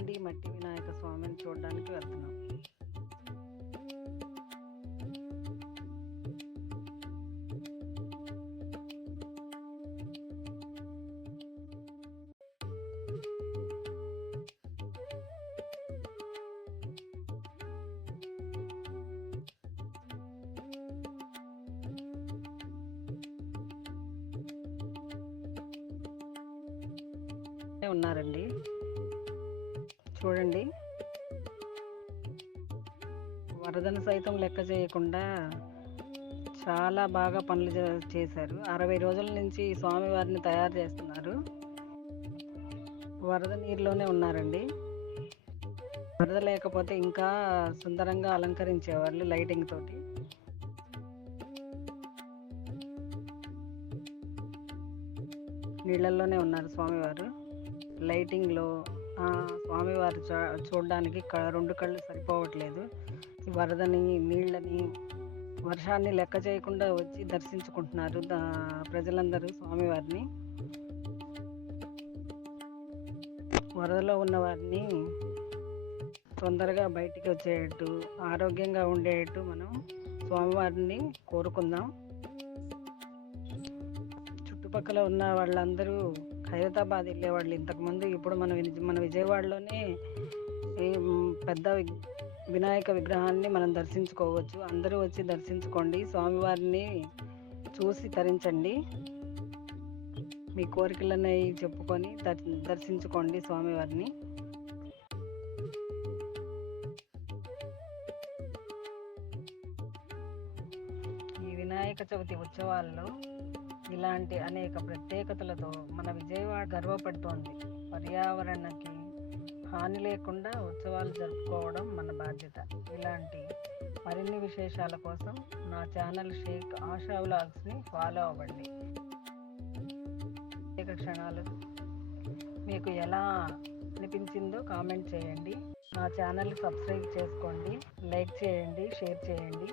గౌండి మట్టి వినాయక స్వామిని చూడడానికి వెళ్తున్నాం. ఉన్నారండి, చూడండి. వరదను సైతం లెక్క చేయకుండా చాలా బాగా పనులు చేశారు. 60 రోజుల నుంచి స్వామివారిని తయారు చేస్తున్నారు. వరద నీరులోనే ఉన్నారండి. వరద లేకపోతే ఇంకా సుందరంగా అలంకరించేవాళ్ళు లైటింగ్ తోటి. నీళ్ళల్లోనే ఉన్నారు స్వామివారు. లైటింగ్లో స్వామివారు చూడడానికి 2 కళ్ళు సరిపోవట్లేదు. వరదని, నీళ్ళని, వర్షాన్ని లెక్క చేయకుండా వచ్చి దర్శించుకుంటున్నారు ప్రజలందరూ స్వామివారిని. వరదలో ఉన్న వారిని తొందరగా బయటికి వచ్చేటట్టు, ఆరోగ్యంగా ఉండేటట్టు మనం స్వామివారిని కోరుకుందాం. చుట్టుపక్కల ఉన్న వాళ్ళందరూ ఖైరతాబాద్ వెళ్ళేవాళ్ళు ఇంతకుముందు. ఇప్పుడు మన విజయవాడలోనే ఈ పెద్ద వినాయక విగ్రహాన్ని మనం దర్శించుకోవచ్చు. అందరూ వచ్చి దర్శించుకోండి, స్వామివారిని చూసి తరించండి. మీ కోరికలన్నీ చెప్పుకొని దర్శించుకోండి స్వామివారిని. ఈ వినాయక చవితి ఉత్సవాల్లో ఇలాంటి అనేక ప్రత్యేకతలతో మన విజయవాడ గర్వపడుతోంది. పర్యావరణానికి హాని లేకుండా ఉత్సవాలు జరుపుకోవడం మన బాధ్యత. ఇలాంటి మరిన్ని విశేషాల కోసం నా ఛానల్ షేక్ ఆశా వ్లాగ్స్ని ఫాలో అవ్వండి. ప్రత్యేక క్షణాలు మీకు ఎలా అనిపించిందో కామెంట్ చేయండి. నా ఛానల్ సబ్స్క్రైబ్ చేసుకోండి, లైక్ చేయండి, షేర్ చేయండి.